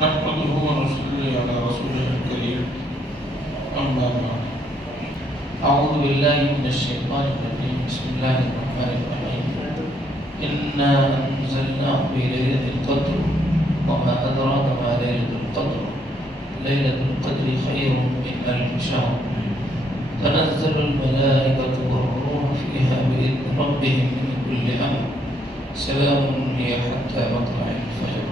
نحمده ونصلي على رسوله الكريم أما بعد أعوذ بالله من الشيطان الرجيم بسم الله الرحمن الرحيم إنا أنزلناه في ليلة القدر وما أدراك ما ليلة القدر ليلة القدر خير من ألف شهر تنزل الملائكة والروح فيها بإذن ربهم من كل أمر سلام هي حتى مطلع الفجر.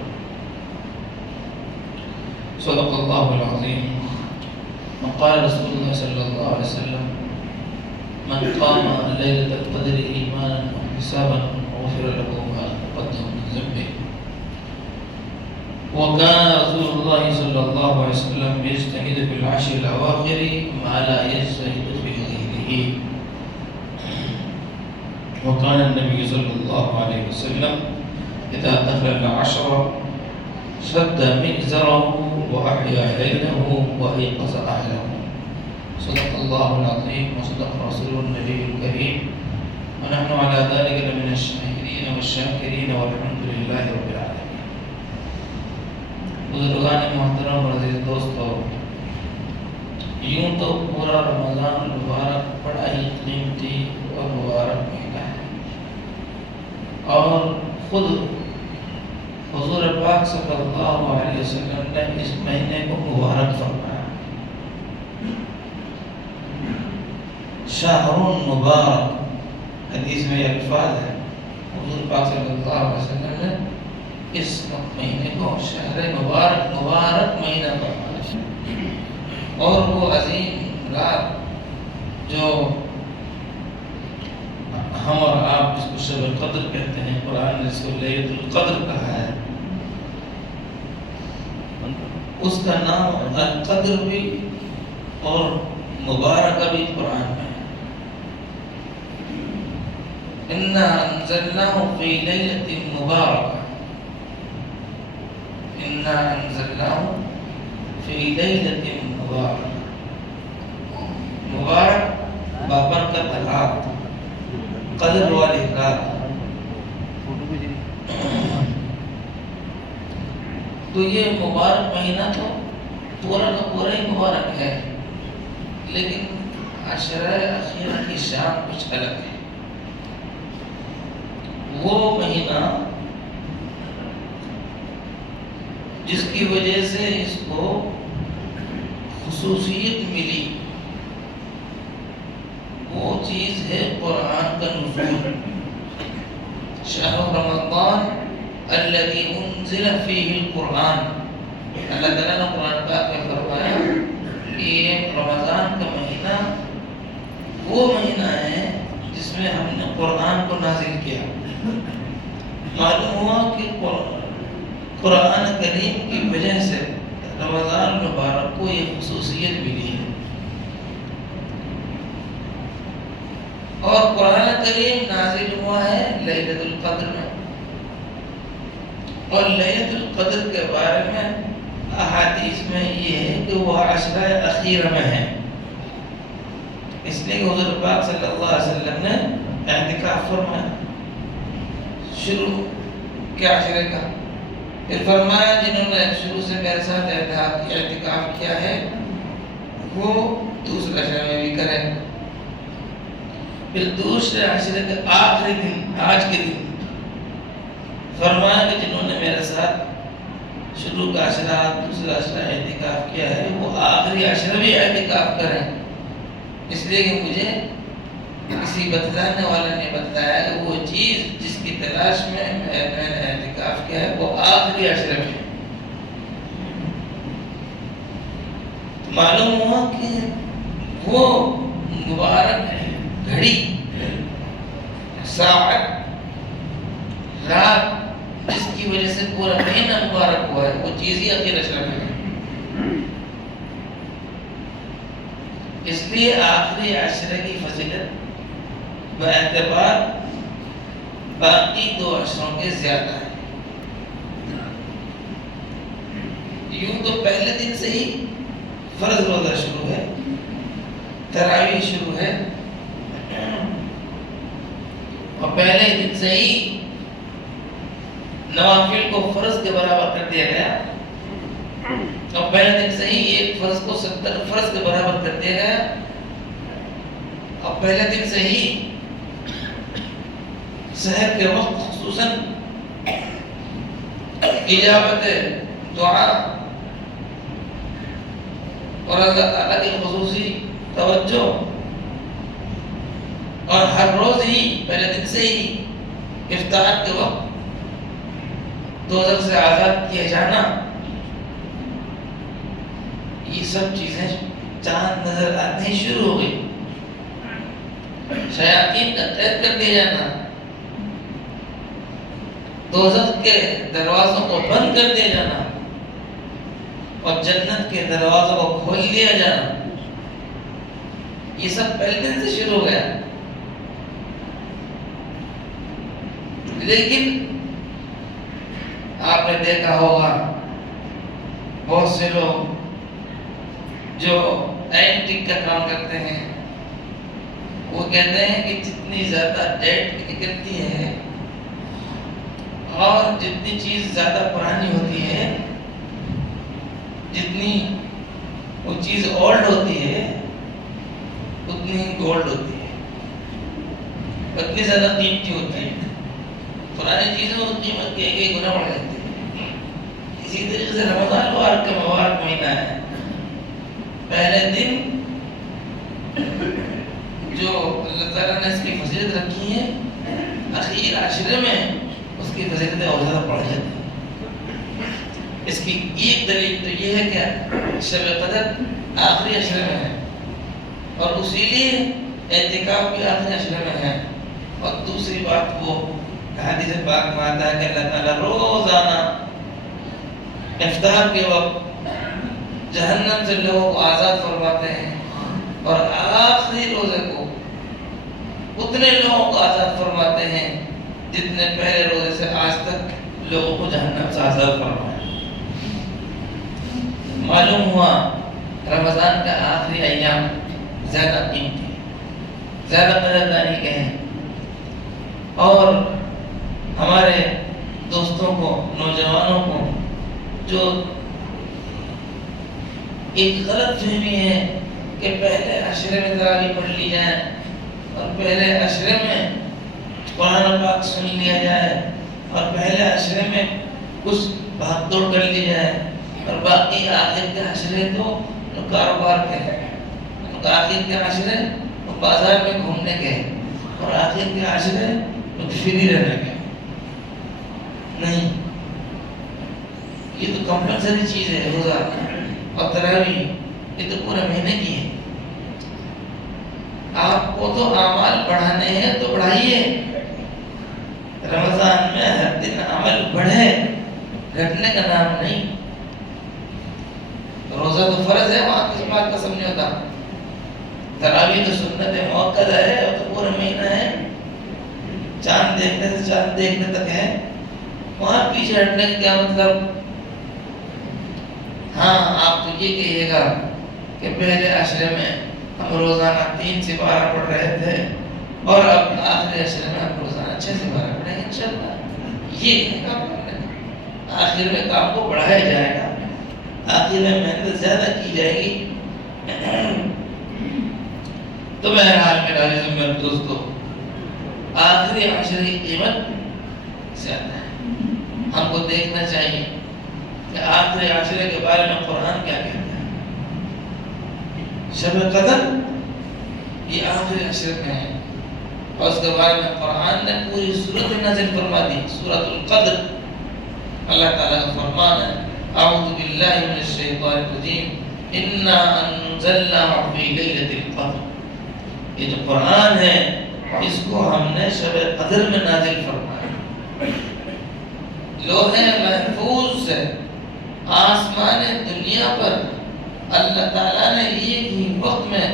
صدق الله العظيم. وقال رسول الله صلى الله عليه وسلم من قام ليلة القدر إيمانا واحتسابا غفر له ما تقدم من ذنبه. وكان رسول الله صلى الله عليه وسلم يجتهد في العشر الأواخر ما لا يجتهد في غيره. وكان النبي صلى الله عليه وسلم إذا دخل العشر شد مئزره وأحيا ليله وأيقظ أهله. صدق الله العظيم وصدق رسوله النبي الكريم ونحن على ذلك لمن الشاهدين والشاكرين والحمد لله رب العالمين. بزرگان محترم اور عزیز دوستو، یوں تو پورا رمضان المبارک بڑا ہی قیمتی اور مبارک مہینہ ہے، اور خود حضور پاک صلی اللہ علیہ وسلم نے اس مہینے کو مبارک فرمایا. شہر مبارک، حدیث میں یہ الفاظ ہے، حضور پاک صلی اللہ علیہ وسلم نے اس مہینے کو شہر مبارک مہینہ فرمایا. اور وہ عظیم رات جو ہم اور آپ جس کو شب القدر کہتے ہیں، قرآن نے اس کو لیلۃ القدر کہا ہے، اس کا نام القدر بھی اور مبارکہ بھی قرآن میں ہے. انا انزلناه فی لیلۃ مبارکہ، انا انزلناه فی لیلۃ مبارکہ. مبارک بابرکت رات، قدر والی رات. تو یہ مبارک مہینہ تو پورا کا پورا ہی مبارک ہے، لیکن عشرہ اخیرہ کی شان کچھ الگ ہے. وہ مہینہ جس کی وجہ سے اس کو خصوصیت ملی، وہ چیز ہے قرآن کا نزول. شہر رمضان الذی انزل فیہ القرآن. اللہ تعالیٰ نے قرآن پاک میں فرمایا کہ یہ رمضان کا مہینہ وہ مہینہ ہے جس میں ہم نے قرآن کو نازل کیا. معلوم ہوا کہ قرآن کریم کی وجہ سے رمضان المبارک کو یہ خصوصیت ملی ہے. اور قرآن کریم نازل ہوا ہے لیلۃ القدر میں، اور لیلۃ القدر کے بارے میں احادیث میں یہ ہے کہ وہ عشرہ اخیرہ میں ہے. اس لیے حضور پاک صلی اللہ علیہ وسلم نے اعتکاف فرمایا. شروع کیا عشرے کا، پھر فرمایا جنہوں نے شروع سے میرے ساتھ اعتکاف کیا ہے وہ دوسرے عشرے میں بھی کریں. پھر دوسرے عشرے کے آخری دن، آج کے دن فرمایا کہ جنہوں نے میرے ساتھ شروع کا عشرہ دوسرا عشرہ اعتکاف کیا ہے وہ آخری عشرہ بھی اعتکاف کریں. اس لیے کہ مجھے کسی بتلانے والا نے بتایا کہ وہ چیز جس کی تلاش میں نے اعتکاف کیا ہے وہ آخری عشرے میں. معلوم ہوا کہ وہ مبارک گھڑی، ساعت، رات جس کی وجہ سے پورا مہینہ مبارک ہوا ہے وہ چیز ہی آخری عشرے میں ہے. اس لیے آخری عشرے کی فضیلت باعتبار باقی دو عشروں کے زیادہ ہے. یوں تو پہلے دن سے ہی فرض روزہ شروع ہے، تراویح شروع ہے، اور پہلے دن سے ہی نوافل کو فرض کے برابر کر دیا گیا. اور پہلے دن سے ہی ایک فرض کو 70 فرض کے برابر کر دیا گیا. اور پہلے دن سے ہی سحر کے وقت خصوصاً اجابت دعا اور اللہ تعالیٰ کی خصوصی توجہ، اور ہر روز ہی پہلے دن سے ہی افطار کے وقت دوزخ سے آزاد کیا جانا، یہ سب چیزیں چاند نظر آتے ہی شروع ہو گئی. شیاطین کا قید کر دیا جانا، دوزخ کے دروازوں کو بند کر دیا جانا اور جنت کے دروازوں کو کھول دیا جانا، یہ سب پہلے دن سے شروع ہو گیا. لیکن آپ نے دیکھا ہوگا بہت سے لوگ جو اینٹک کا کام کرتے ہیں، وہ کہتے ہیں کہ جتنی زیادہ ڈیٹ نکلتی ہے اور جتنی چیز زیادہ پرانی ہوتی ہے، جتنی وہ چیز اولڈ ہوتی ہے اتنی ہی گولڈ ہوتی ہے، اتنی زیادہ قیمتی ہوتی ہے. پرانی چیزوں کی قیمت کئی گنا بڑھ جاتی ہے. اسی طریقے سے رمضان مبارک کا مبارک مہینہ ہے. پہلے دن جو اللہ تعالیٰ نے اس کی فضیلت رکھی ہے، اخیر عشرے میں اس کی فضیلتیں اور زیادہ بڑھ جاتی ہیں. اس کی ایک دلیل تو یہ ہے کہ شب قدر آخری عشرے میں ہے اور اسی لیے اعتکاف بھی آخری عشرے میں ہے. اور دوسری بات وہ حدیث پاک میں آتا ہے کہ اللہ تعالیٰ روزانہ افطار کے وقت جہنم سے لوگوں کو آزاد فرماتے ہیں اور آخری روزے کو اتنے لوگوں کو آزاد فرماتے ہیں جتنے پہلے روزے سے آج تک لوگوں کو جہنم سے آزاد فرمایا. معلوم ہوا رمضان کا آخری ایام زیادہ قیمتی ہے، زیادہ قدردانی کے ہیں. اور ہمارے دوستوں کو، نوجوانوں کو جو ایک غلط فہمی ہے کہ پہلے عشرے میں تراویح پڑھ لی جائے اور پہلے عشرے میں قرآن پاک سن لیا جائے اور پہلے عشرے میں کچھ بھاگ دوڑ کر لی جائے اور باقی آخر کے عشرے تو کاروبار کے ہیں، آخر کے عشرے بازار میں گھومنے کے ہیں اور آخر کے عشرے فری رہنے کے. نہیں، یہ تو کمپلسری چیز ہے. روزہ اور تراویح یہ تو پورے مہینے کی ہے. آپ کو تو اعمال بڑھانے ہیں تو بڑھائیے. رمضان میں ہر دن عمل بڑھے، گھٹنے کا نام نہیں. روزہ تو فرض ہے، وہاں کس بات کا سمجھ ہوتا. تراویح تو سنت موقع ہے، وہ تو پورا مہینہ ہے. چاند دیکھنے سے چاند دیکھنے تک ہے، وہاں پیچھے ہٹنے کا کیا مطلب. ہاں آپ تو یہ کہیے گا کہ پہلے عشرے میں ہم روزانہ 3 سے 12 پڑھ رہے تھے اور اب آخری عشرے میں ہم روزانہ 6 سے 12 پڑھیں گے انشاءاللہ. یہ کام کرنے کا آخر میں کام کو بڑھایا جائے گا، آخر میں محنت زیادہ کی جائے گی. تو بہرحال میرا عزیز میرے دوستو، آخری عشرے کی قیمت زیادہ ہے. ہم کو دیکھنا چاہیے کہ آخری عشرے کے بارے میں قرآن کیا کہتا ہے. شب قدر یہ آخری عشرے میں ہے اور اس کے بارے میں قرآن نے پوری سورت نازل فرما دی. سورۃ القدر اللہ تعالیٰ کا فرمان ہے، اعوذ باللہ من الشیطان الرجیم، انا انزلناہ فی لیلۃ القدر. یہ جو قرآن ہے اس کو ہم نے شب قدر میں نازل فرمایا. لوح محفوظ سے آسمان دنیا پر اللہ تعالیٰ نے ایک ہی وقت میں،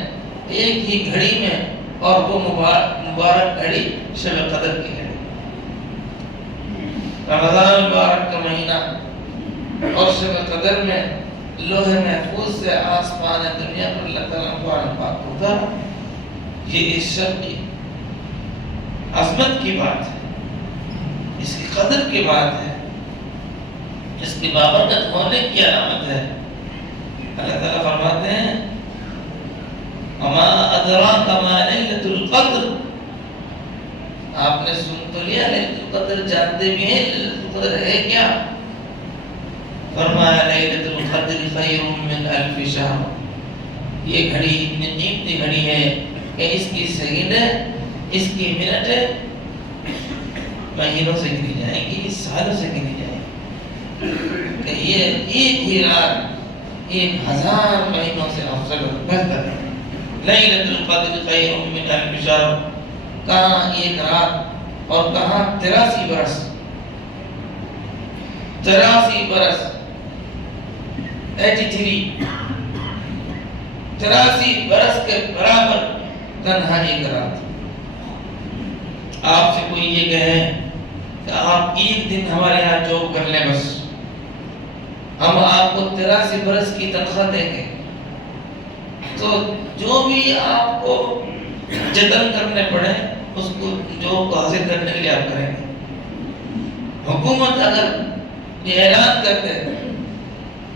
ایک ہی گھڑی میں، اور وہ مبارک گھڑی شب قدر کی ہے. رمضان مبارک کا مہینہ اور شب قدر میں لوح محفوظ سے آسمان دنیا پر اللہ تعالیٰ قرآن پاک ہوتا. یہ اس شب کی عظمت کی بات ہے، اس کی قدر کی بات ہے اس کی بابرکت ہونے کی علامت ہے۔ اللہ تعالیٰ فرماتے ہیں وما ادراک ما لیلۃ القدر، آپ نے سن تو لیا لیلۃ القدر جانتے بھی ہیں لیلۃ القدر ہے کیا؟ فرمایا لیلۃ القدر خیر من الف شہر، یہ گھڑی اتنی قیمتی گھڑی ہے کہ اس کی سیکنڈ اس کی منٹ مہینوں سے گنی جائیں گی، سالوں سے گنی جائیں گی، کہ یہ ایک ہی رات 1000 مہینوں سے افضل اور بہتر ہے۔ لیلۃ القدر خیر من الف شہر، کہاں ایک رات اور کہاں 83 برس، 83 برس 83 برس کے برابر تنہا ایک رات۔ آپ سے کوئی یہ کہے کہ آپ ایک دن ہمارے یہاں جاب کر لیں، بس ہم آپ کو 83 برس کی تنخواہ دیں گے، تو جو بھی آپ کو جتن کرنے پڑے اس کو جو حاصل کرنے کے لیے آپ کریں گے۔ حکومت اگر یہ اعلان کر دے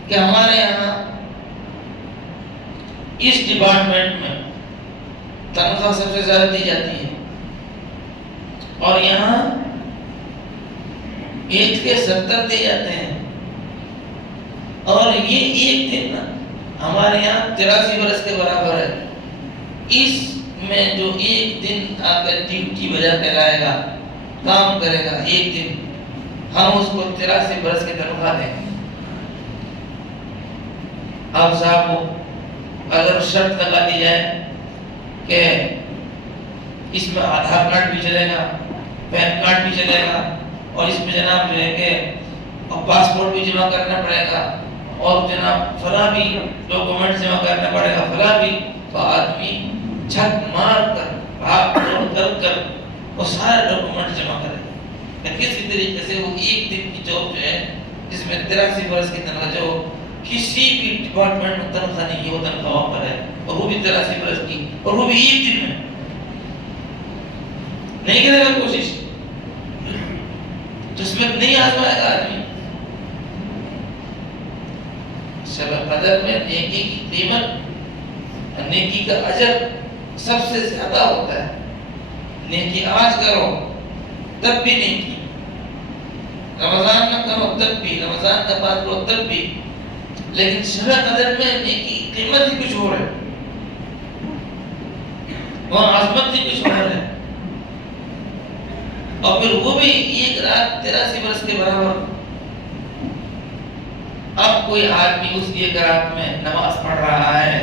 کہ ہمارے یہاں اس ڈپارٹمنٹ میں تنخواہ سب سے زیادہ دی جاتی ہے اور یہاں 1 کے 70 دیے جاتے ہیں، اور یہ ایک دن ہمارے یہاں 83 برس کے برابر ہے، اس میں جو ایک دن آ کر ڈیوٹی بجا کر آئے گا، کام کرے گا ایک دن، ہم اس کو 83 برس کی تنخواہ دیں گے۔ اب صاحب اگر شرط لگا دی جائے کہ اس میں آدھار کارڈ بھی چلے گا، پین کارڈ بھی چلے گا، اور اس میں جناب جو ہے کہ پاسپورٹ بھی جمع کرنا پڑے گا، اور جناب فلاں بھی ڈاکومنٹ جمع کرنا پڑے گا، فلاں بھی، تو آدمی چھک مار کر بھاگ دوڑ کر وہ سارے ڈاکومنٹ جمع کرے گا۔ کسی طریقے سے وہ ایک دن کی جاب جو ہے جس میں 83 برس کی تنخواہ، جو کسی بھی ڈپارٹمنٹ میں تنخواہ نہیں ہے، وہ تنخواہ پر ہے، اور وہ بھی 83 برس کی، اور وہ بھی ایک دن میں نہیں کرے گا کوشش، تو اس میں نہیں آزمائے گا آدمی۔ شب قدر میں نیکی کی قیمت، نیکی کا اجر سب سے زیادہ ہوتا ہے۔ نیکی آج کرو تب بھی نیکی، رمضان میں کرو تب بھی، رمضان کا بعد کرو تب بھی، لیکن شب قدر میں نیکی قیمت ہی کچھ اور ہے، وہاں عظمت ہی کچھ اور ہے، اور پھر وہ بھی ایک رات 83 برس کے برابر۔ اب کوئی آدمی اس ایک رات میں نماز پڑھ رہا ہے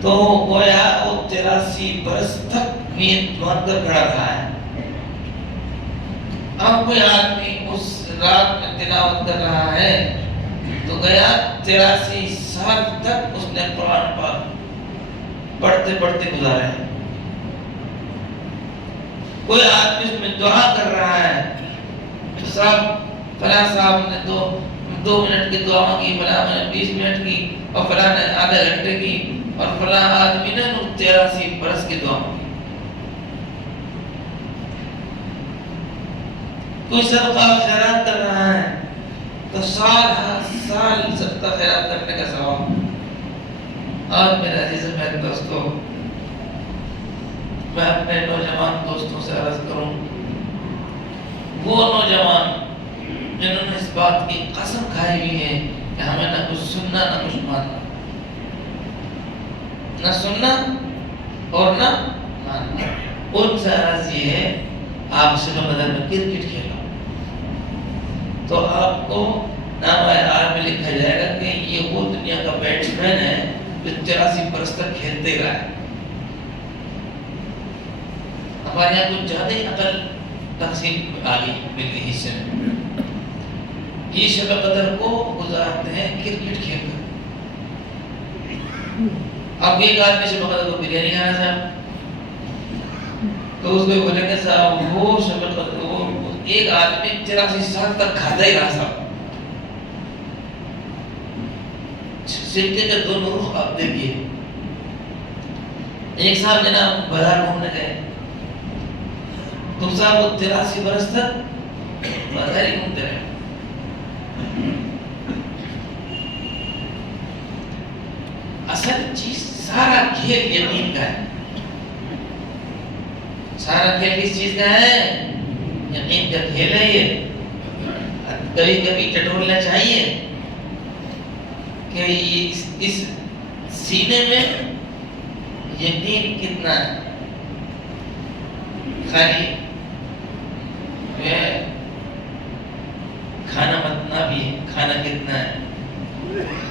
تو گویا وہ 83 برس تک نیت باندھ کر کھڑا رہا ہے۔ اب کوئی آدمی اس رات میں تلاوت کر رہا ہے تو گیا 83 سال تک اس نے قرآن پاک پڑھتے پڑھتے گزارے ہیں۔ کوئی آدمی اس میں دعا کر رہا ہے تو صاحب فلاں صاحب نے 2 منٹ کی دعا کی، فلاں نے 20 منٹ کی، اور فلاں نے آدھے گھنٹے کی، اور فلاں آدمی نے 83 برس کی دعا کی۔ کوئی صدقہ خیرات کر رہا ہے تو سال ہر سال صدقہ خیرات کرنے کا ثواب۔ اور میرے عزیز میرے دوستوں، میں اپنے نوجوان دوستوں سے عرض کروں، وہ نوجوان جنہوں نے اس بات کی قسم کھائی ہوئی ہے کہ ہمیں نہ کچھ سننا نہ کچھ ماننا، نہ سننا اور نہ ماننا، ان سے عرض یہ ہے آپ شب قدر میں کرکٹ کھیلو تو آپ کو نام آر میں لکھا جائے گا کہ یہ وہ دنیا کا بیٹسمین ہے جو 83 برس تک کھیلتے ہی رہا ہے۔ ہمارے یہاں کچھ زیادہ ہی عقل تقسیم آ گئی مل گئی حصے میں، یہ شب قدر کو گزارتے ہیں کرکٹ کھیل کر۔ اب ایک آدمی شب قدر کو بریانی کھانا چاہتا تو اس کو بولیں گے صاحب وہ شب قدر وہ ایک آدمی 83 سال تک کھاتا ہی رہا صاحب۔ سکے کے 2 رخ آپ دیکھیے، ایک صاحب جناب بازار گھومنے گئے تو صاحب وہ 83 برس تک بازار ہی گھومتے رہے، کھیل یقین کا ہے، سارا کھیل کس چیز کا ہے؟ یقین کا کھیل ہے یہ۔ کبھی کبھی ٹٹولنا چاہیے کہ اس سینے میں یقین کتنا ہے۔ خالی کھانا متنا بھی ہے، کھانا کتنا ہے،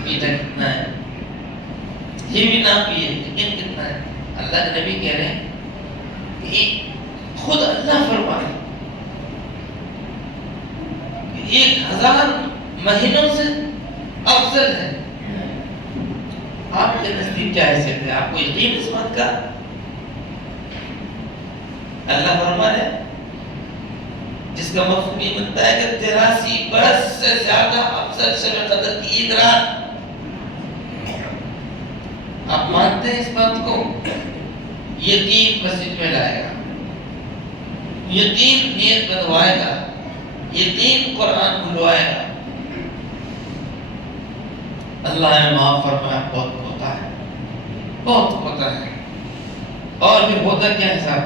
میٹھا کتنا ہے، یہ بھی نام بھی ہے، یقین کتنا ہے۔ اللہ کے نبی کہہ رہے ہیں کہ خود اللہ فرمائے 1000 مہینوں سے افضل ہے۔ آپ کے نزدیک کیا حیثیت ہے؟ آپ کو یقین اس بات کا؟ اللہ فرما ہے جس کا مفہوم یہ بنتا ہے کہ 83 برس سے زیادہ افضل شب قدر کی ایک رات۔ آپ مانتے ہیں اس بات کو؟ یقین مسجد میں لائے گا، یقین نیت بنوائے گا، یقین قرآن کھلوائے گا۔ اللہ نے معاف فرمایا، بہت ہوتا ہے، بہت ہوتا ہے۔ اور پھر ہوتا کیا ہے صاحب؟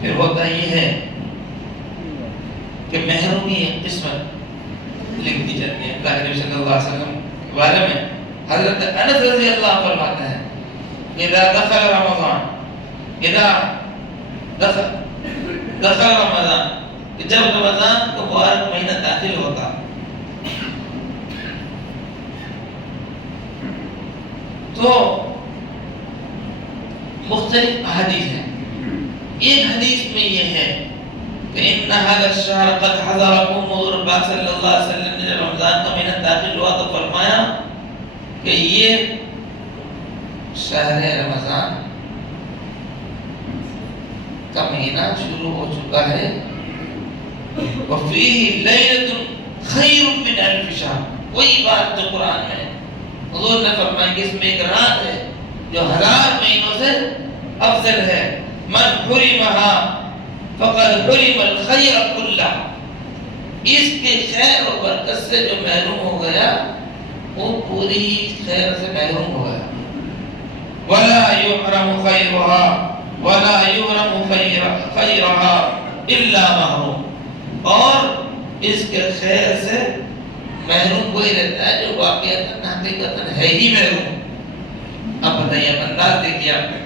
پھر ہوتا یہ ہے کہ محرومی قسمت لکھ دی جاتی ہے۔ اللہ کے نبی صلی اللہ علیہ وسلم کے بارے میں حضرت انس رضی اللہ فرماتے ہیں اذا دخل رمضان، اذا دخل رمضان، جب رمضان کا مبارک مہینہ داخل ہوتا تو مختلف احادیث ہیں۔ ایک حدیث میں یہ ہے کہ ان هذا الشهر قد حضركم، حضور پاک صلی اللہ علیہ وسلم نے جب رمضان کا مہینہ داخل ہوا تو فرمایا کہ یہ شہر رمضان کا مہینہ شروع ہو چکا ہے، وفیہ لیلۃ خیر من الف شہر۔ وہی بات جو قرآن میں حضور نے فرمایا کہ اس میں ایک رات ہے جو 1000 مہینوں سے افضل ہے۔ من حرمہا فقد حرم الخیر کلہ، اس کے خیر و برکت سے جو محروم ہو گیا وہ پوری خیر سے محروم ہو گیا۔ ولا يحرم خیرها ولا يحرم خیرها الا محروم، اور اس کے خیر سے محروم وہی رہتا ہے جو واقعتاً حقیقتاً ہے ہی محروم۔ اب بتائیے، اب انداز دیکھیے آپ نے،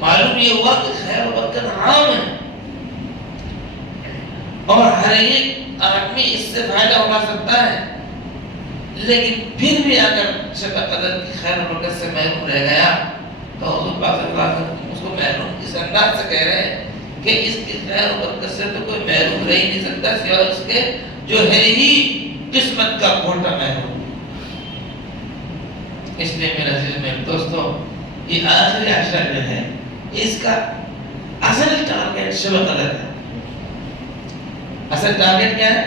معلوم یہ ہوا کہ خیر و برکت عام ہے اور ہر ایک آدمی اس سے فائدہ اٹھا سکتا ہے، لیکن پھر بھی اگر شب قدر کی خیر و برکت سے محروم رہ گیا تو حضور پاک صلی اللہ علیہ وسلم اس کو محروم اس انداز سے کہہ رہے ہیں کہ اس کی خیر و برکت سے تو کوئی محروم رہ ہی نہیں سکتا سوائے اس کے جو ہے ہی قسمت کا کھوٹا محروم۔ اس لیے میرے عزیز میرے دوستو، یہ آخری عشر جو ہے اس کا اصل ٹارگیٹ شب قدر ہے۔ اصل ٹارگیٹ کیا ہے؟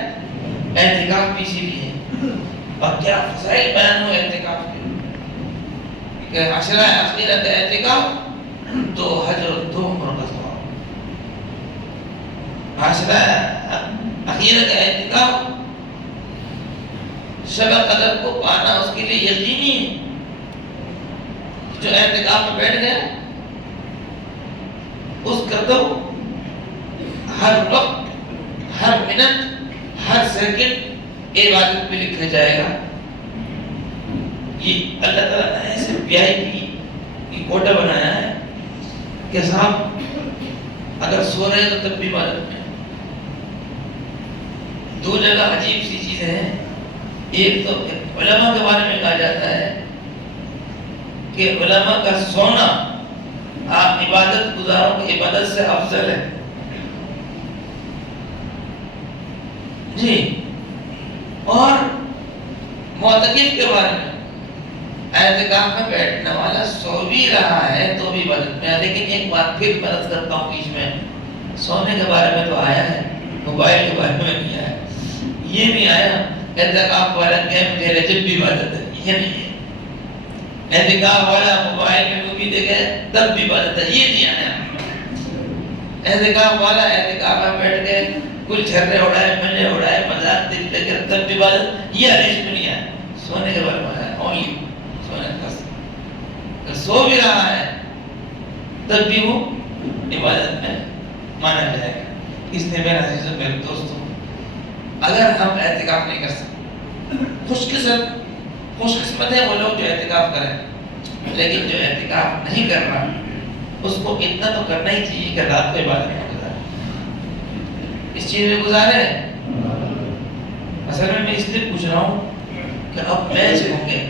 اعتکاف بھی اسی لیے ہے۔ اور کیا فضائل بیان ہو اعتکاف کے کہ عشرہ اخیرہ کا اعتکاف تو حج اور 2 عمروں کا ثواب۔ عشرہ اخیرہ کا اعتکاف شب قدر کو پانا اس کے لیے یقینی ہے۔ جو اعتکاف میں بیٹھ گیا اس کا تو ہر وقت، ہر منٹ، ہر سیکنڈ عبادت میں لکھا جائے گا۔ یہ اللہ تعالیٰ نے ایسے VIP کی کوٹا بنایا ہے کہ صاحب اگر سو رہے تو تب بھی عبادت میں۔ 2 جگہ عجیب سی چیزیں ہیں۔ ایک تو علماء کے بارے میں کہا جاتا ہے کہ علماء کا سونا آپ عبادت گزاروں کی عبادت سے افضل ہے۔ جی، اور معتکف کے بارے میں اعتکاف میں بیٹھنے والا سو بھی رہا ہے تو بھی عبادت میں ہے۔ لیکن ایک بات پھر مرض کرتا ہوں بیچ میں، سونے کے بارے میں تو آیا ہے، موبائل کے بارے میں نہیں آیا۔ یہ نہیں آیا اعتکاف والا گیم کھیلے جب بھی عبادت ہے، یہ نہیں ہے۔ اعتکاف والا موبائل میں مووی دیکھے تب بھی عبادت ہے، یہ نہیں آیا۔ اعتکاف والا اعتکاف میں بیٹھ کے کل چھرے اڑائے، ملے اڑائے، مذاق دیکھتے کہ تب بھی عبادت، یہ حدیث میں نہیں آیا۔ سونے کے بارے میں آیا، اونلی سونے کا سو بھی رہا ہے تب بھی وہ عبادت میں مانا جائے گا. اس لیے میرے عزیزوں میرے دوستوں اگر ہم اعتکاف نہیں کر سکتے خوش قسمت ہے وہ لوگ جو اعتکاف کریں, لیکن جو اعتکاف نہیں کر رہا اس کو اتنا تو کرنا ہی چاہیے کہ رات کو عبادت میں گزارے, اس چیز میں گزارے. اصل میں اس لیے پوچھ رہا ہوں کہ اب میچ ہوں گے,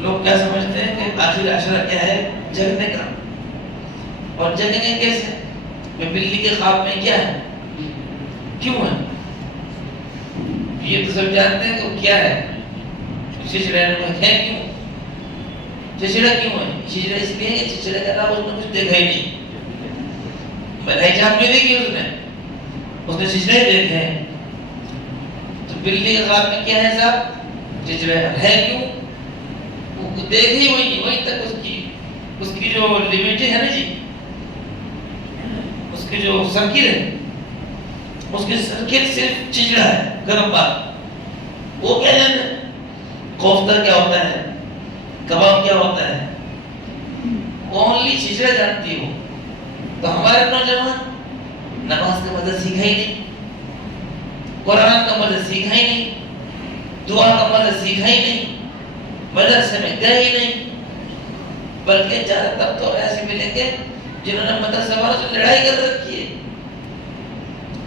لوگ کیا سمجھتے ہیں کہ آخر عشرہ کیا ہے جگنے کا, اور جگیں گے کیسے؟ بلی کے خواب میں کیا ہے, کیوں ہے, یہ تو سب جانتے ہیں کہ وہ کیا ہے, چچڑا ہے کیوں, چچڑا کیوں ہے, چچڑا اس لیے کہ چچڑے کا نام اس نے کچھ دیکھا ہی نہیں, بھلائی جان بھی دیکھی اس نے چچڑے دیکھے ہیں. تو بلی کے خواب میں کیا ہے صاحب, چچڑا ہے کیوں, وہ دیکھ ہی وہی تک اس کی جو لیمٹ ہے نا جی, اس کی جو سرکل ہے, اس کی سرکل صرف چچڑا ہے, گرم بات. وہ کیا جانتے ہیں کوفتہ کیا ہوتا ہے, کباب کیا ہوتا ہے, اونلی چچڑا جانتی ہو. تو ہمارے نوجوان نماز کا مزہ سیکھا ہی نہیں, قرآن کا مزہ سیکھا ہی نہیں, دعا کا مزہ سیکھا ہی نہیں, مدرسے میں گئے ہی نہیں, بلکہ زیادہ تر تو ایسے ملیں گے جنہوں نے مدرسے والوں سے لڑائی کر رکھی ہے,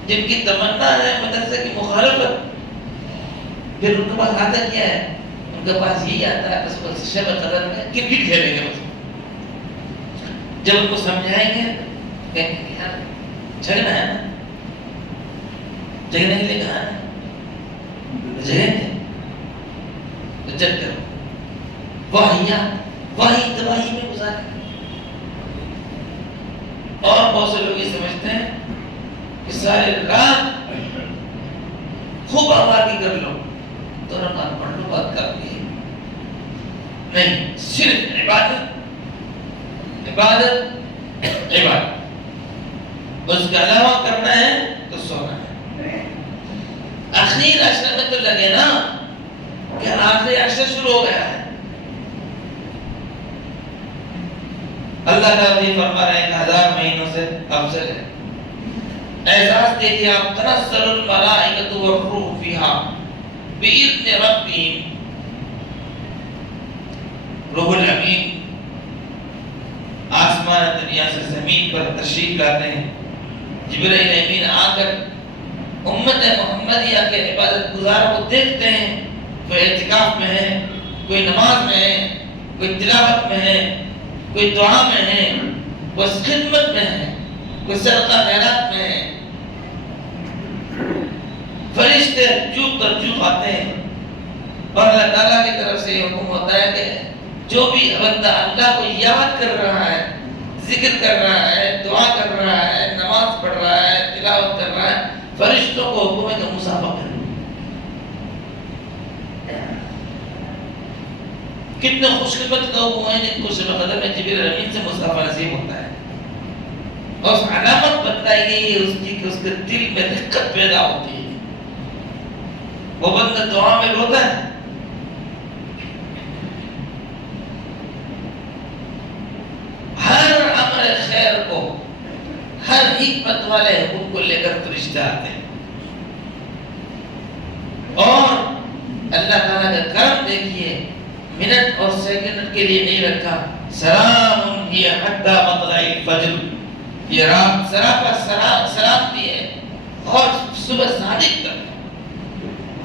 جن کی تمنا ہے مدرسے کی مخالفت. پھر ان کے پاس آتا کیا ہے, ان کے پاس یہی آتا ہے بس شب قدر میں کرکٹ کھیلیں گے. بس جب ان کو سمجھائیں گے کہیں گے یار جگنا ہے نا, جگنے کے لیے کہا ہے جگیں گے تو جگ کرو, واہی تباہی میں گزارے. اور بہت سے لوگ یہ سمجھتے ہیں کہ سارے رات خوب آبادی کر لو تو نماز پڑھ لو, بات کر لی. نہیں, صرف عبادت, اس کے علاوہ کرنا ہے تو سونا ہے. آخری عشرہ میں تو لگے نا کہ آخری عشرہ شروع ہو گیا ہے. اللہ تعالیٰ یہ فرما رہے ہیں کہ 1000 مہینوں سے افضل ہے. احساس دیکھیے آپ, تنزل الملائکۃ والروح فیہا بإذن ربہم, روح الامین آسمان دنیا سے زمین پر تشریف لاتے ہیں. جبرائیل امین آ کر امت محمدیہ کے عبادت گزاروں کو دیکھتے ہیں, کوئی اعتکاف میں ہے, کوئی نماز میں ہے, کوئی تلاوت میں ہے, کوئی دعا میں ہے, کوئی خدمت میں ہے, کوئی صدقہ خیرات میں ہے. فرشتے چوک در چوک آتے ہیں اور اللہ تعالیٰ کی طرف سے یہ حکم ہوتا ہے کہ جو بھی بندہ اللہ کو یاد کر رہا ہے, ذکر کر رہا ہے, دعا کر رہا ہے, نماز پڑھ رہا ہے, تلاوت کر رہا ہے, فرشتوں کو حکم ہے کہ مصافحہ کریں. کتنے خوش قسمت لوگ وہ ہیں جن کو شب قدر میں جبریل امین سے مصافحہ نصیب ہوتا ہے. اور اس علامت بتائی گئی ہے اس کی کہ اس کے دل میں رقت پیدا ہوتی ہے, وہ بندہ دعا میں روتا ہے. ہر امر خیر کو, ہر حکمت والے حکم کو لے کر فرشتے آتے ہیں. اور اللہ تعالیٰ کا کرم دیکھیے, منٹ اور سیکنڈ کے لیے نہیں رکھا. سلام ہی حتی مطلع الفجر, یہ رات سراپا سلامتی ہے, اور صبح صادق تک,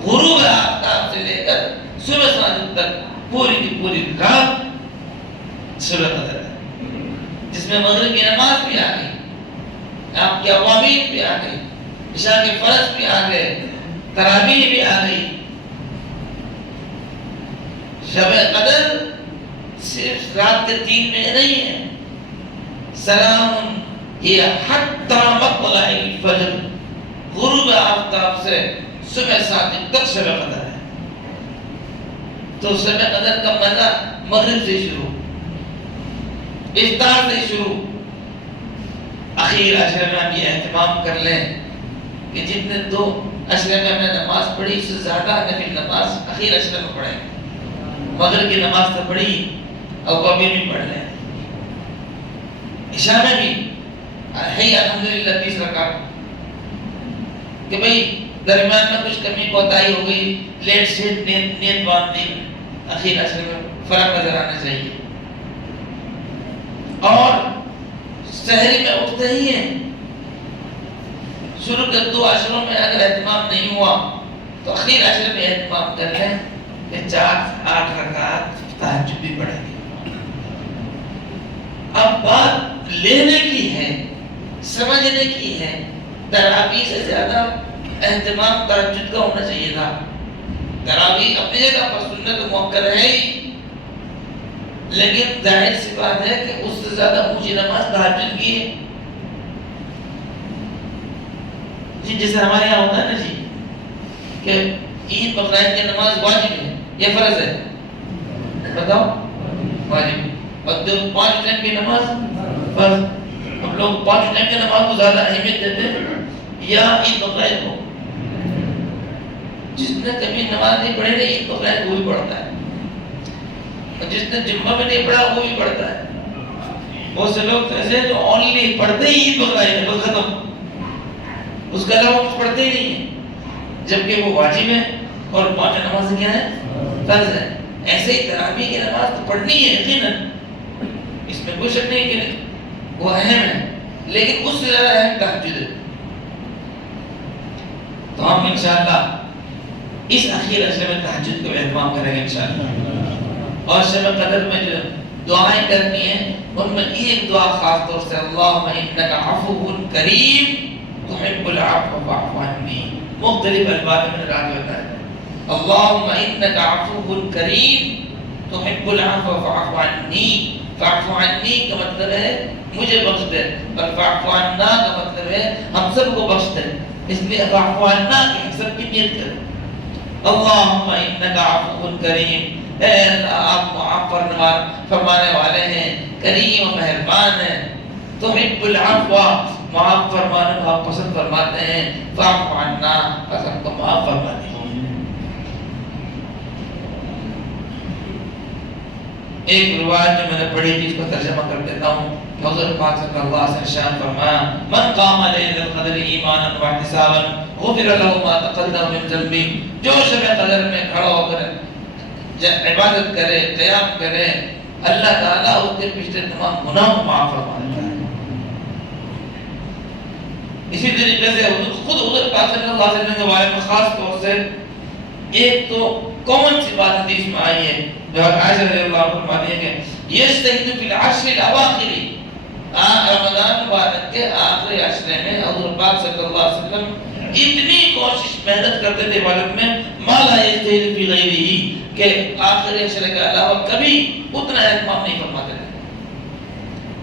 غروب آفتاب سے لے کر صبح صادق تک پوری کی پوری رات صبح قدر ہے, جس میں مغرب کی نماز بھی آ گئی, آپ کے عوامین بھی آ گئی, عشاء کے فرض بھی آ گئے, تراویح بھی آ گئی. شب قدر صرف رات کے 3 مہینے نہیں ہے. سلام یہ حتی مطلع الفجر, غروب آفتاب سے صبح صادق تک شب قدر ہے. تو شب قدر کا مزہ مغرب سے شروع, افطار سے شروع. اخیر عشرے میں ہم یہ اہتمام کر لیں کہ جتنے 2 عشرے میں ہم نے نماز پڑھی اس سے زیادہ نفل نماز اخیر عشرے میں پڑھیں. مغرب کی نماز تو پڑھی, اور کبھی بھی پڑھ لیں. عشاء میں بھی ہے الحمدللہ 30 رکعت کہ بھئی درمیان میں کچھ کمی کوتاہی ہو گئی، لیٹ سے نیند باندھ دی، اخیر عشر میں فرق نظر آنا چاہیے. اور سحری میں اٹھتے ہی ہیں شروع کے 2 عشروں میں اگر اہتمام نہیں ہوا تو اخیر عشر میں اہتمام کر لیں کہ 4-8 رکعت تہجد بھی پڑھیں گے. اب بات لینے کی ہے، سمجھنے کی ہے. تراویح سے زیادہ اہتمام تہجد کا ہونا چاہیے تھا. تراویح اپنی جگہ پر سنت مؤکد ہے ہی، لیکن ظاہر سی بات ہے کہ اس سے زیادہ اونچی نماز تہجد کی ہے. جی جیسے ہمارے یہاں ہوتا ہے نا جی کہ عید بقرعید کی نماز واجب ہے یا فرض ہے؟ بتاؤ. واجب. اور 5 ٹائم کی نماز فرض. ہم لوگ 5 ٹائم کی نماز کو زیادہ اہمیت دیتے ہیں یا عید بقرعید کو؟ جس نے کبھی نماز نہیں پڑھی عید بقرعید وہ بھی پڑھتا ہے، اور جس نے جمعہ میں نہیں پڑھا وہ بھی پڑھتا ہے. بہت سے لوگ تو ایسے ہیں جو اونلی پڑھتے ہی عید بقرعید ہے، بس ختم، اس کے علاوہ کچھ پڑھتے ہی نہیں ہیں، جبکہ وہ واجب ہے اور 5 نماز کیا ہے؟ فرض ہے. ایسے ہی تراویح کی نماز تو پڑھنی ہے یقیناً، اس میں کوئی شک نہیں کہ وہ اہم ہے، لیکن اس سے زیادہ اہم تہجد ہے. تو ہم انشاءاللہ اس اخیر عشر میں تہجد کو اہتمام کریں گے انشاءاللہ. اور شب قدر میں جو دعائیں کرنی ہیں ان میں ایک دعا خاص طور سے اللہم انک عفو کریم تحب العفو فاعف عنی. مختلف الفاظ میں نے آگے بتایا اللہم انک عفو کریم تحب العفو فاعف عنی. فاعف عنی کا مطلب ہے مجھے بخش دے، اور فاعف عنا کا مطلب ہے ہم سب کو بخش دے. اس لیے فاعف عنا کی سب کی نیت کریں. اللہم انک عفو کریم، اے اللہ آپ معاف فرمانے والے ہیں، کریم و مہربان ہیں. تحب العفو، معاف فرمانے کو آپ پسند فرماتے ہیں. فاعف عنا، بس ہم کو معاف فرما دیجیے. ایک روایت جو میں نے پڑھی تھی اس کو ترجمہ کر دیتا ہوں. حضور پاک صلی اللہ علیہ وسلم فرمایا من قام لیلۃ القدر ایمانا واحتسابا غفر له ما تقدم من ذنبه. جو شب قدر میں کھڑا ہو کر عبادت کرے، قیام کرے، اللہ تعالیٰ اس کے پچھلے تمام گناہوں کو معاف فرما دیتا ہے. اسی طریقے سے خود حضور پاک صلی اللہ علیہ وسلم کے بارے میں خاص طور سے ایک تو کامن سی بات حدیث میں آئی ہے جو عائشہ رضی اللہ عنہا فرماتی ہے کہ یجتہد فی العشر الاواخر، رمضان مبارک کے آخری عشرے میں حضور پاک صلی اللہ علیہ وسلم اتنی کوشش محنت کرتے تھے عبادت میں ما لا یجتہد فی غیرہ، کہ آخری عشرے کے علاوہ کبھی اتنا اہتمام نہیں فرماتے تھے.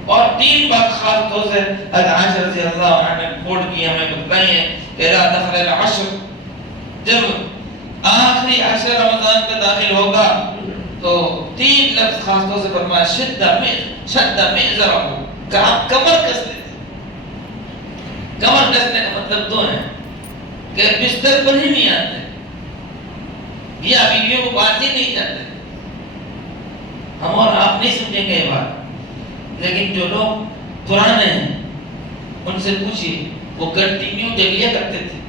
اور 3 بات خاص طور سے عائشہ رضی اللہ عنہا نے کوٹ کی ہمیں بتائی ہیں کہ اذا دخل العشر، جب آخری عشر رمضان کا داخل ہوگا تو 3 لفظ خاص طور سے فرمایا شد مئزرہ، کہا کمر کس لیتے. کمر کسنے کا مطلب 2 ہے کہ بستر پر ہی نہیں آتے یا بیویوں کو بات ہی نہیں جاتے. ہم اور آپ نہیں سمجھیں گے یہ بات، لیکن جو لوگ پرانے ہیں ان سے پوچھیے، وہ کنٹینیو جگلیاں کرتے تھے.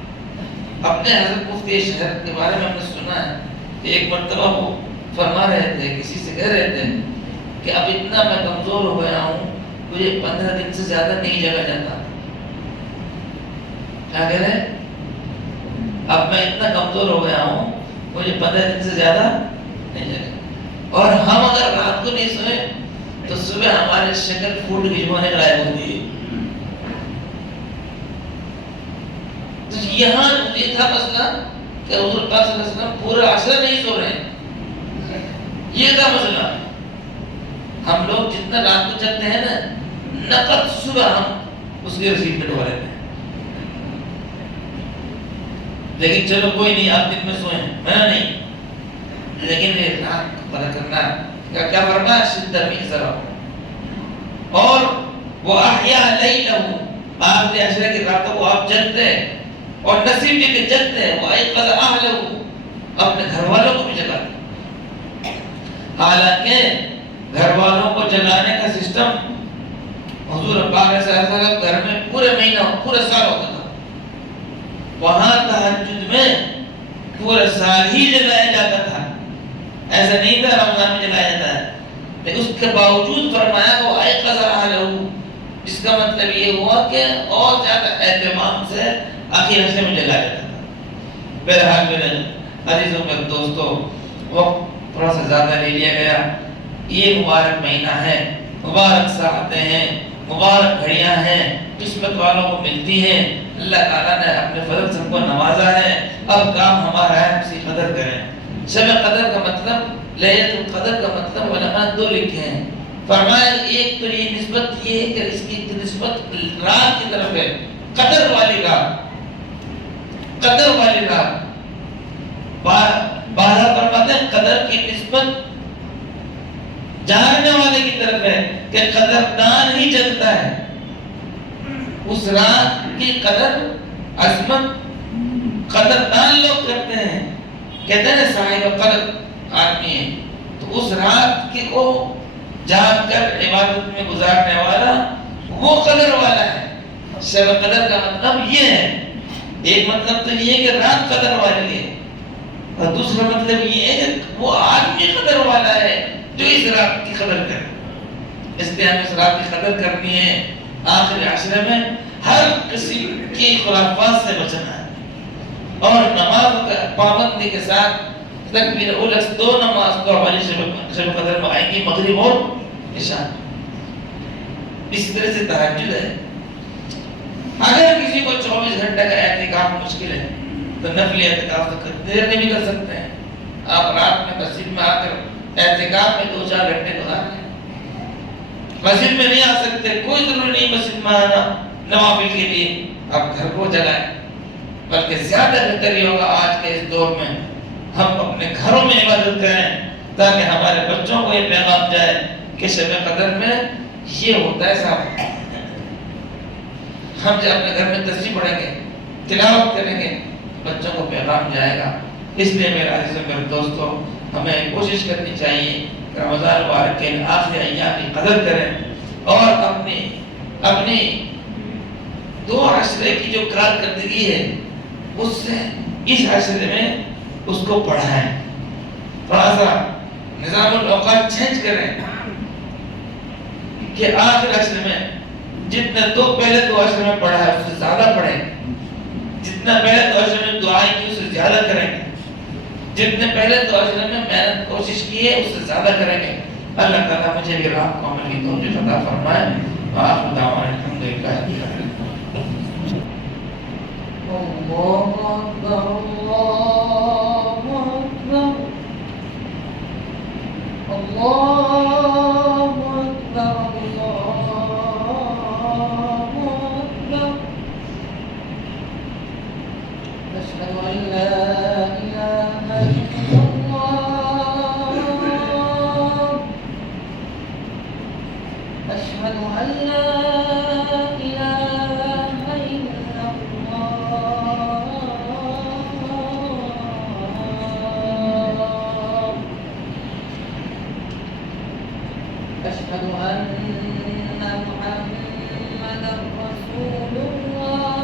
اپنے حضرت مفتی شہر کے بارے میں ہم نے سنا ہے کہ ایک مرتبہ وہ فرما رہے تھے، کسی سے کہہ رہے تھے کہ اب اتنا میں کمزور ہو گیا ہوں، مجھے 15 دن سے زیادہ نہیں جگہ جاتا. کیا کہہ رہے؟ اب میں اتنا کمزور ہو گیا ہوں، مجھے 15 دن سے زیادہ نہیں جگہ. اور ہم اگر رات کو نہیں سوئے تو صبح ہمارے شکل پھوٹ گھجوانے غائب ہوتی ہے. تو یہاں یہ تھا مسئلہ کہ حضور پاک صلی اللہ علیہ وسلم پورا عشرہ نہیں سو رہے ہیں، یہ تھا مسئلہ. ہم لوگ جتنا رات کو جگتے ہیں نا، نقد صبح ہم اس کی رسید میں ڈھوا لیتے ہیں. لیکن چلو کوئی نہیں، آپ دن میں سوئیں، میں نہیں، لیکن یہ رات کو پتہ کرنا کیا فرمایا شد مئزرہ. اور وہ احیا لیلہ، آخری عشرہ کی راتوں کو آپ جگتے ہیں اور نصیب کے جگتے ہیں. وہ ایقظ اہلہ، اپنے گھر والوں کو بھی جگاتے ہیں. حالانکہ گھر والوں کو جلانے کا سسٹم حضور پاک صلی اللہ علیہ وسلم گھر میں پورے مہینہ پورے سال ہوتا تھا. وہاں تہجد میں پورے سال ہی جلایا جاتا تھا. ایسا نہیں تھا رمضان میں جلایا جاتا ہے. لیکن اس کے باوجود فرمایا وہ ایقظ اہلہ، اس کا مطلب یہ ہوا کہ اور زیادہ اہتمام سے آخر حصے میں جلایا جاتا تھا. بہرحال میرے عزیزوں میرے دوستوں، وقت تھوڑا سا زیادہ لے لیا گیا. یہ مبارک مہینہ ہے، مبارک ساعتیں ہیں، مبارک گھڑیاں ہیں، قسمت والوں کو ملتی ہیں. اللہ تعالیٰ نے اپنے فضل سے ہم کو نوازا ہے. اب کام ہمارا ہے اس کی قدر کریں. شب قدر کا مطلب، لیلۃ القدر کا مطلب علماء دو لکھے ہیں. فرمایا ایک تو یہ نسبت یہ ہے کہ اس کی نسبت رات کی طرف ہے، قدر والی رات، قدر والی رات. بارہ فرماتے ہیں قدر کی نسبت جاننے والے کی طرف ہے کہ قدردان ہی جانتا ہے. اس رات کی قدر عظمت قدردان لوگ کرتے ہیں. کہتے ہیں صاحب قدر آدمی ہے تو اس رات کی کو جان کر عبادت میں گزارنے والا وہ قدر والا ہے. شب قدر کا مطلب یہ ہے. ایک مطلب تو یہ ہے کہ رات قدر والی ہے، اور دوسرا مطلب یہ ہے کہ وہ آدمی قدر والا ہے جو اس رات کی قدر کرے. اس لیے ہمیں اس رات کی قدر کرنی ہے. آخر عشرے میں ہر قسم کی خرافات سے بچنا ہے اور نماز پابندی کے ساتھ تکبیر اولس دو نماز کو والی شب قدر میں آئیں گی، مغرب اور عشاء. اس طرح سے تہجد ہے. اگر کسی کو 24 گھنٹے کا اعتکاف مشکل ہے تو نفلی اعتکاف تو دیر میں بھی کر سکتے ہیں. آپ رات میں مسجد میں آ کر اعتکاف میں 2-4 گھنٹے گزار لیں. مسجد میں نہیں آ سکتے، کوئی ضروری نہیں مسجد میں آنا نوافل کے لیے، آپ گھر کو جلائیں. بلکہ زیادہ بہتر یہ ہوگا آج کے اس دور میں ہم اپنے گھروں میں عبادت کریں تاکہ ہمارے بچوں کو یہ پیغام جائے کہ شب قدر میں یہ ہوتا ہے. صاحب ہم جب اپنے گھر میں تسبیح پڑھیں گے، تلاوت کریں گے، بچوں کو پیغام جائے گا. اس لیے میرے عزیزوں میرے دوستوں، ہمیں کوشش کرنی چاہیے کہ رمضان مبارک کے آخری ایام کی قدر کریں اور اپنی 2 عشرے کی جو کارکردگی ہے اس سے اس عشرے میں اس کو پڑھائیں. تھوڑا سا نظام الاوقات چینج کریں کہ آخر عشرے میں جتنے پہلے 2 عشرے میں پڑھا ہے اس سے زیادہ پڑھیں. جتنا پہلے 2 عشرے میں دعائیں کی اس سے زیادہ کریں گے. جتنے پہلے 2 عشرے میں محنت کوشش کی ہے اس سے زیادہ کریں گے. اللہ تعالیٰ مجھے بھی رات کو عمل کی توفیق عطا فرمائے. آخر دعوانا الحمدللہ. اللہ اکبر اللہ اکبر اللہ اکبر اللہ اکبر. اشہد ان لا الہ الا اللہ اشہد ان لا أشهد أن محمدا رسول الله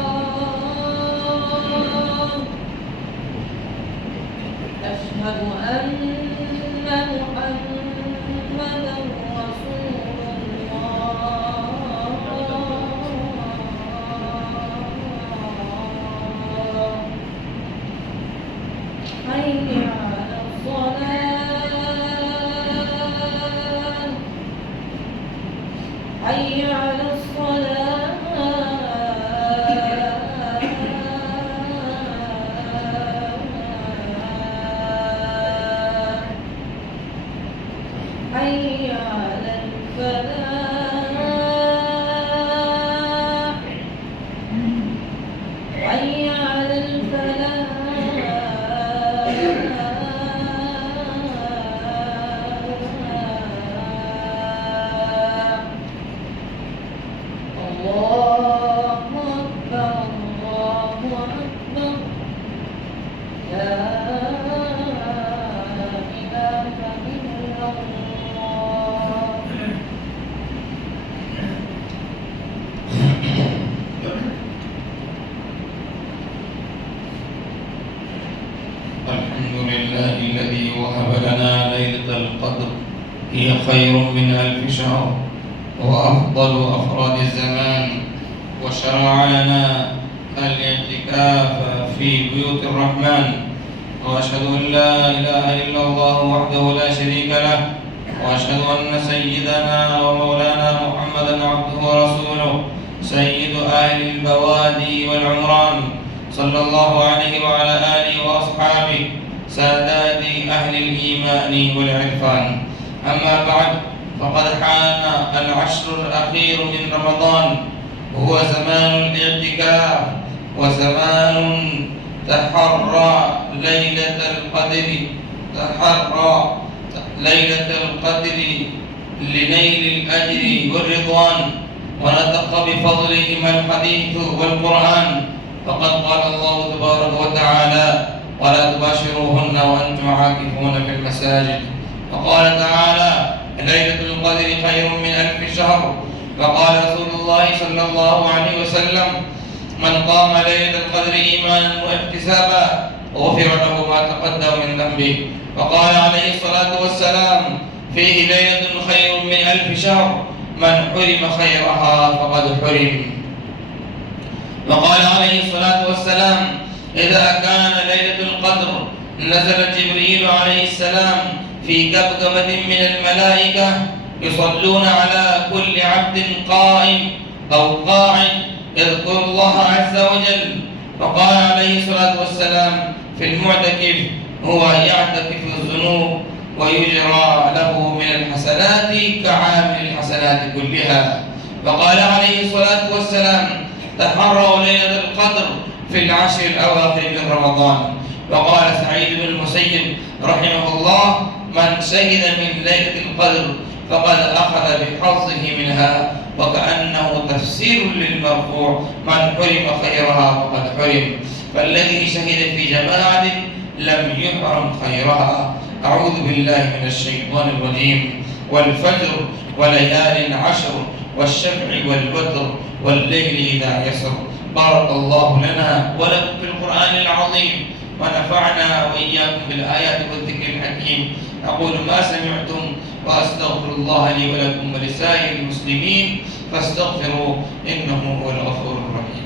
أشهد أن محمدا رسول الله. حي على الصلاة حي على الصلاة حي على الفلاح حي على الفلاح. لا إله إلا الله لله الذي وهب لنا ليلة القدر هي خير من 1000 شهر وأفضل أفراد الزمان، وشرع لنا الاعتكاف في بيوت الرحمن. وأشهد أن لا إله إلا الله وحده لا شريك له، وأشهد أن سيدنا ومولانا محمدا عبده ورسوله سيد أهل البوادي والعمران، صلى الله عليه وعلى آله وأصحابه سادات أهل الإيمان والعرفان. أما بعد، فقد حان العشر الأخير من رمضان، هو زمان الاعتكاف وزمان تحرى ليلة القدر لنيل الأجر والرضوان، ونطق بفضلهما الحديث والقرآن. فقد قال الله تبارك وتعالى: ولا تباشروهن وأنتم عاكفون في المساجد. وقال تعالى: ليلة القدر خير من 1000 شهر. فقال رسول الله صلى الله عليه وسلم: من قام ليلة القدر إيمانا واحتسابا غفر له ما تقدم من ذنبه. وقال عليه الصلاة والسلام: فيه ليلة خير من 1000 شهر، من حرم خيرها فقد حرم. وقال عليه الصلاة والسلام: إذا كان ليلة القدر نزل جبريل عليه السلام في كبكبة من الملائكة يصلون على كل عبد قائم أو قاعد يذكر الله عز وجل. فقال عليه الصلاة والسلام في المعتكف: هو يعتكف الذنوب ويجرى له من الحسنات كعامل الحسنات كلها. وقال عليه الصلاة والسلام: تحروا ليلة القدر في العشر الأواخر من رمضان. وقال سعيد بن المسيب رحمه الله: من شهد من ليلة القدر فقد أخذ بحظه منها، وكأنه تفسير للمرفوع: من حرم خيرها فقد حرم. فالذي شهد في جماعة لم يحرم خيرها. أعوذ بالله من الشيطان الرجيم. والفجر وليال عشر والشفع والوتر والليل إذا يسر. بارك الله لنا ولكم في القرآن العظيم، ونفعنا وإياكم بالآيات والذكر الحكيم. أقول ما سمعتم وأستغفر الله لي ولكم ولسائر المسلمين فاستغفروا إنه هو الغفور الرحيم.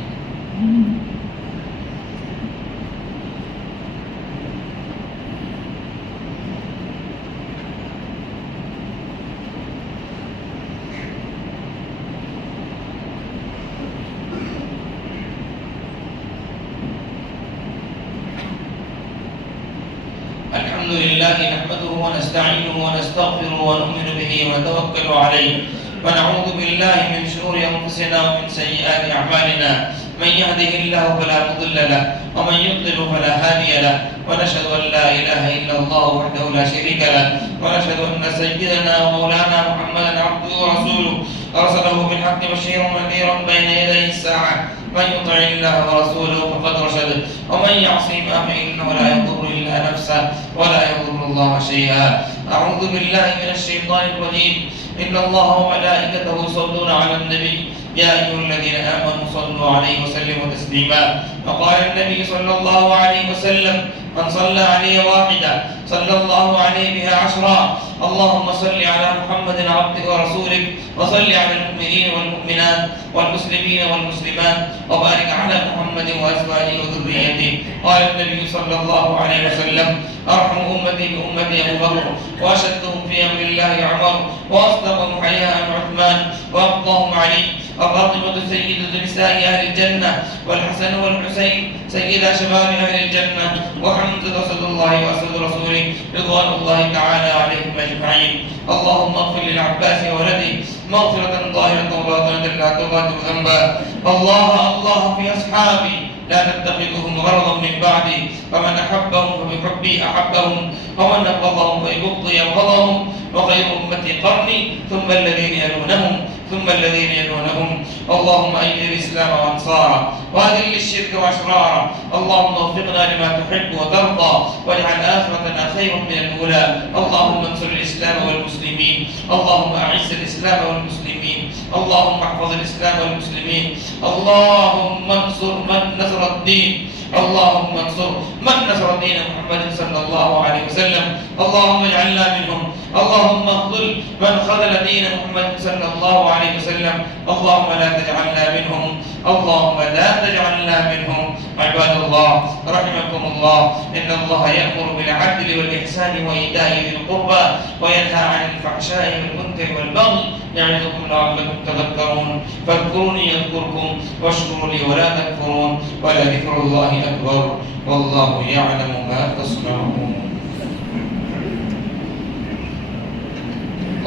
الحمد لله نحمده ونستعينه ونستغفره ونؤمن به ونتوكل عليه، ونعوذ بالله من شرور أنفسنا ومن سيئات أعمالنا. من يهده الله فلا مضل له، ومن يضلل فلا هادي له. ونشهد أن لا إله إلا الله وحده لا شريك له، ونشهد أن سيدنا ومولانا محمدا عبده ورسوله أرسله بالحق بشيرا ونذيرا بين يدي الساعة. من يطع الله ورسوله فقد رشد، ومن يعصهما فإنه لا يضر إلا نفسه ولا يضر الله شيئا. أعوذ بالله من الشيطان الرجيم. إن الله وملائكته يصلون على النبي يا أيها الذين آمنوا صلوا عليه وسلموا تسليما. وقال النبي صلى الله عليه وسلم: من صلى علي واحدة صلى الله عليه بها 10. اللهم صل على محمد عبدك ورسولك، وصل على المؤمنين والمؤمنات والمسلمين والمسلمات، وبارك على محمد وأزواجه وذريته. قال النبي صلى الله عليه وسلم: أرحم أمتي بأمتي أبو بكر، وأشدهم في أمر الله عمر، وأصدقهم حياء عثمان، وأفضلهم علي. وفاطمة سيدة نساء أهل الجنة، والحسن والحسين سيدا شباب أهل الجنة، وحمزة أسد الله وأسد رسوله رضوان الله تعالى عليهم أجمعين. اللهم اغفر للعباس وولده مغفرة ظاهرة وباطنة لا تغادر ذنبا. الله في أصحابي لا تتخذهم غرضا من بعدي، فمن أحبهم فبحبي أحبهم، ومن أبغضهم فببغضي أبغضهم. وخير أمتي قرني، ثم الذين يلونهم، ثم الذين يلونهم. اللهم أيد الإسلام وأنصاره، وأذل الشرك وأشراره. اللهم وفقنا لما تحب وترضى، واجعل آخرتنا خيرا من الأولى. اللهم انصر الإسلام والمسلمين، اللهم أعز الإسلام والمسلمين، اللهم احفظ الإسلام والمسلمين، اللهم انصر من نصر الدين، اللهم انصر من نصر دين محمد صلى الله عليه وسلم، اللهم اجعلنا منهم. اللهم اخذل من خذل دين محمد صلى الله عليه وسلم، اللهم لا تجعلنا منهم، اللهم لا تجعلنا منهم. عباد الله رحمكم الله، إن الله يأمر بالعدل والإحسان وإيتاء ذي القربى وينهى عن الفحشاء والمنكر والبغي يعظكم لعلكم تذكرون. فاذكروني يذكركم واشكروا لي ولا تكفرون، ولذكر الله أكبر والله يعلم ما تصنعون.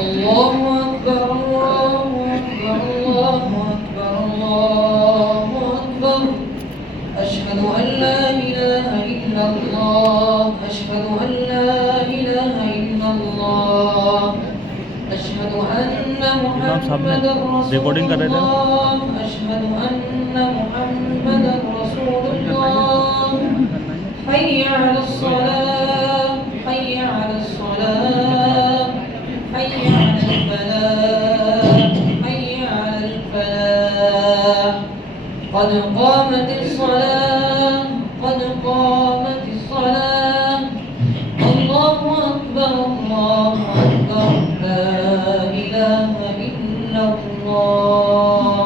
الله أكبر الله أكبر الله أكبر الله أكبر. أشهد أن لا إله إلا الله، أشهد أن لا إله إلا الله، أشهد أن محمدا رسول الله، أشهد أن محمدا رسول الله. حي على الصلاة حي على الصلاة حي على الفلاح حي على الفلاح. قد قامت الصلاة قد قامت الصلاة. الله أكبر الله أكبر لا إله إلا الله.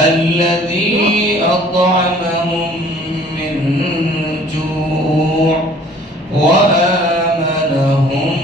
الذي أطعمهم من جوع وآمنهم لهم